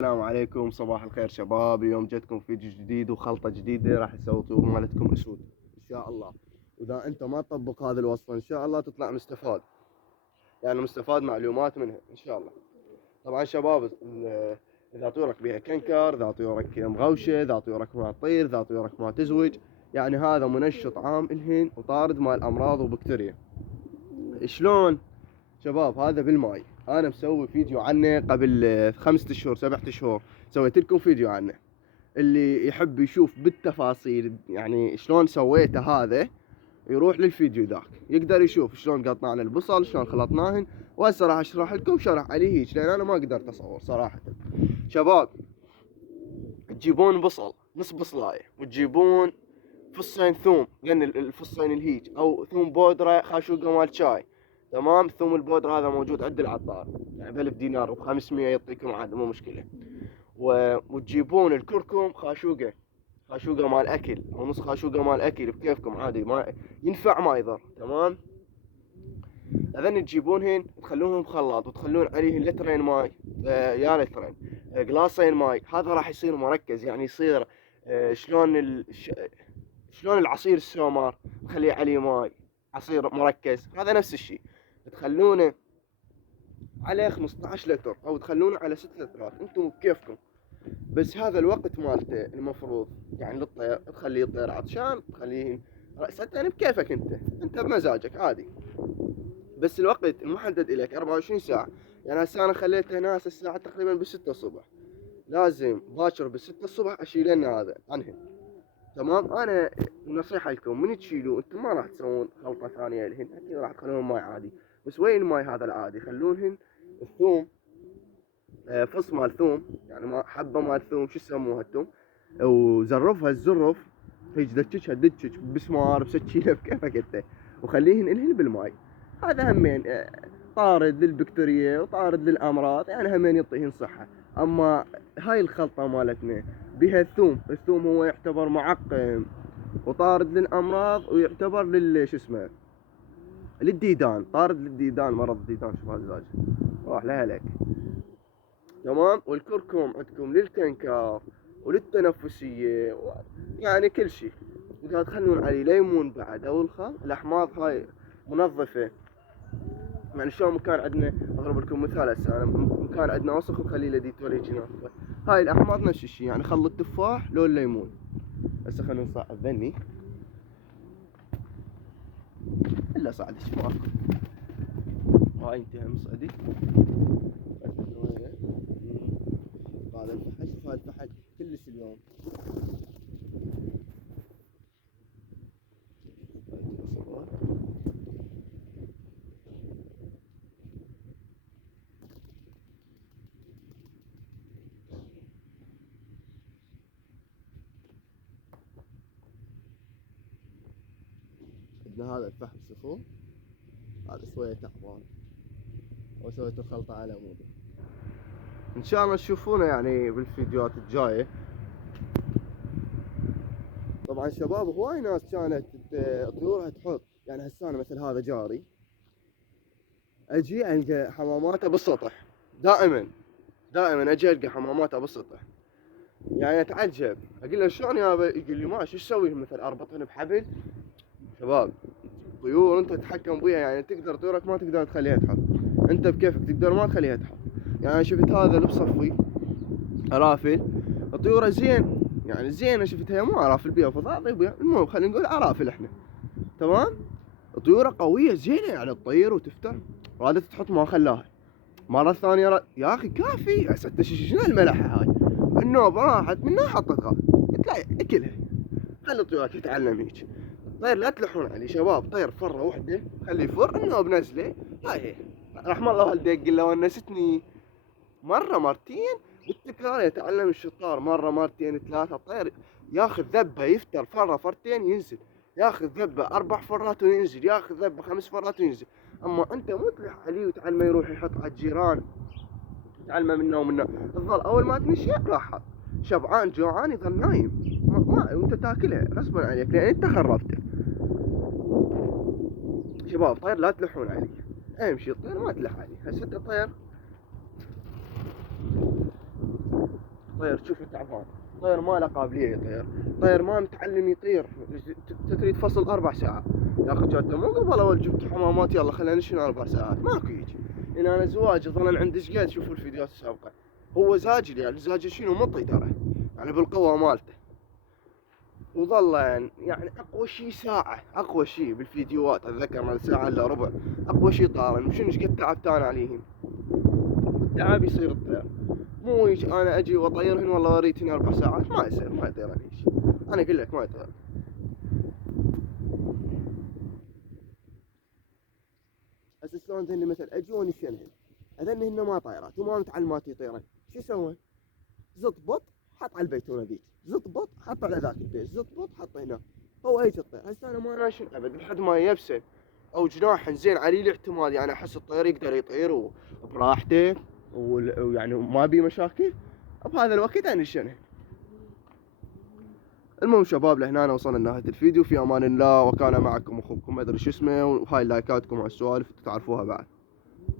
السلام عليكم، صباح الخير شباب. اليوم جتكم فيديو جديد وخلطة جديدة راح يسوي طيور مالتكم اسود ان شاء الله. واذا انت ما تطبق هذه الوصفة ان شاء الله تطلع مستفاد، يعني مستفاد معلومات منها ان شاء الله. طبعا شباب، اذا طيورك بيها كنكر، اذا طيورك مغوشة، اذا طيورك ما تطير، اذا طيورك ما تزوج، يعني هذا منشط عام الهن وطارد مال امراض وبكتيريا. شلون شباب؟ هذا بالماي. انا مسوي فيديو عنه قبل 5 اشهر 7 اشهر، سويت لكم فيديو عنه. اللي يحب يشوف بالتفاصيل يعني شلون سويته هذا يروح للفيديو ذاك يقدر يشوف شلون قطعنا البصل، شلون خلطناهن. وهسه راح اشرح لكم شرح عليه هيك، لان انا ما قدرت اصور صراحه. شباب، تجيبون بصل نص بصلايه، وتجيبون فصين ثوم، لان الفصين الهيج، او ثوم بودره خاشوقه مال شاي. تمام، ثوم البودره هذا موجود عند العطار، يعني ب1000 دينار وب500 يعطيكم عادي، مو مشكله. وتجيبون الكركم خاشوقه مال اكل، او نص خاشوقه مال اكل بكيفكم عادي، ما ينفع ما يضر. تمام، اذن تجيبونهن تخلوهم بخلاط وتخلون عليهن لترين ماي، يا لترين، قلاصين ماي. هذا راح يصير مركز، يعني يصير شلون العصير السومر تخليه عليه ماي، عصير مركز. هذا نفس الشيء، تخلونه على 15 لتر او تخلونه على 6 لترات، انتم بكيفكم. بس هذا الوقت مالته المفروض يعني للطير تخليه يطير عطشان، تخليه رأسا يعني بكيفك، انت بمزاجك عادي. بس الوقت المحدد لك 24 ساعة. يعني هسه انا خليته هنا الساعة تقريبا ب6 الصبح، لازم باكر ب6 الصبح اشيلن هذا عنهن. تمام، انا نصيحة لكم من تشيلوا انتم ما راح تسوون خلطة ثانية لهن، اكيد راح تخلون ماي عادي. بس وين الماي هذا العادي؟ خلونهن الثوم، فص مال ثوم، يعني حبة مال ثوم، شو يسموها انتم، وزرفها الزرف، هيك دتشها بسمار بسكينه بكيفك انت، وخليهن الهن بالماي. هذا همين طارد للبكتيريا وطارد للامراض، يعني همين يعطيهن صحه. اما هاي الخلطه مالتنا بها الثوم هو يعتبر معقم وطارد للامراض، ويعتبر شو اسمه، للديدان، طارد للديدان، مرض الديدان. شوف هذا راح لها لك. تمام، والكركم عندكم للكنكر وللتنفسية يعني كل شيء. إذا تخلون عليه ليمون بعد أو الخل، الأحماض هاي منظفة. يعني شلون مكان عندنا، أضرب لكم مثال هسه، أنا مكان عندنا وسخ نخليه له ديتول يجي ينظفه. هاي الأحماض نفس الشيء، يعني خل التفاح لو الليمون. هسه خلينا نصعد ذني، إلا صعد الشباك. هاي انتهى مصعدي. هذا الفحل، شوف هذا الفحل كلش اليوم. عندنا هذا الفحم سخون، هذا شوية تعبان، وسويت الخلطة على موده. ان شاء الله تشوفونه يعني بالفيديوهات الجاية. طبعا شباب، هواي ناس كانت طيورها تحط، يعني هسه انا مثل هذا جاري، اجي القى حماماته بالسطح، دائما اجي القى حماماته بالسطح. يعني اتعجب، اقول له شلون يابا؟ يقول لي ماشي، ايش اسوي مثل اربطهن بحبل؟ شباب، طيور انت تتحكم بيها، يعني تقدر طيورك ما تقدر تخليها تحط، انت بكيفك تقدر ما تخليها تحط. يعني شفت هذا اللي بصفي ارافل، طيوره زين، يعني زينه شفتها، مو ارافل بيها فضاضي بيها، المهم خلينا نقول ارافل احنا. تمام، طيوره قويه زينه يعني تطير وتفتح. وهذا تحط ما خلاها. مرة ثانية يا اخي كافي، هسه شنو الملحة هاي؟ النوبة راحت منها حطتها، قلت لا اكلها، خلي طيورك يتعلم هيك. طير لا تلحون عليه شباب، طير فرة واحدة خليه يفر، النوب نزله. هاي رحم الله والديك، قل له ونستني مرة مرتين بالتكرار يتعلم الشطار، مرة مرتين ثلاثة. طير ياخذ ذبة يفتر فرة فرتين ينزل، ياخذ ذبة 4 فرات وينزل، ياخذ ذبة 5 فرات وينزل. اما انت مو تلح عليه وتعلمه يروح يحط على الجيران، تعلمه منه ومنه، تظل اول ما تمشي راح شبعان جوعان يظل نايم، وانت تاكلها غصبا عليك لان انت خربته. شباب، طير لا تلحون عليه، امشي الطير ما تلح عليه. هسه طير طير تشوفه تعبان، طير ما له قابليه يطير، طير ما متعلم يطير، تريد فصل 4 ساعات. يا اخي انت مو قبل اول جبت حمامات يلا خلينا نشن 4 ساعات، ماكو هيك. ان انا زواج ظل عندي ايش قد شوفوا الفيديوهات السابقه، هو زاجل يعني زاجل شنو مطي ترى، يعني بالقوه مالته، وظل يعني اقوى شيء ساعه، اقوى شيء بالفيديوهات اتذكر مال ساعه الا ربع، اقوى شيء طارن، شنو ايش قد تعبتان عليهم. تعب يصير الطير، مو هيك انا اجي واطيرهن والله وريتني 4 ساعات، ما يصير، ما يطيرن هيك، انا اقول لك ما يطير. هسه شلون ذني مثلا اجوني شنهن، اذنهن ما طايرات وما متعلمات يطيرن، شو سوى؟ زطبط حط على البيتونه ذيك، زطبط حط على ذاك البيت، زطبط حط هنا، هو هيك الطير. هسه انا ما ناشن ابد لحد ما يبسن او جناح زين عليه الاعتماد، يعني احس الطير يقدر يطير وبراحته ويعني ما بي مشاكل، بهذا الوقت انشنه. المهم شباب لهنا وصلنا لنهاية الفيديو، في امان الله، وكان معكم اخوكم ما ادري شو اسمه، وهاي لايكاتكم على السوالف تعرفوها بعد.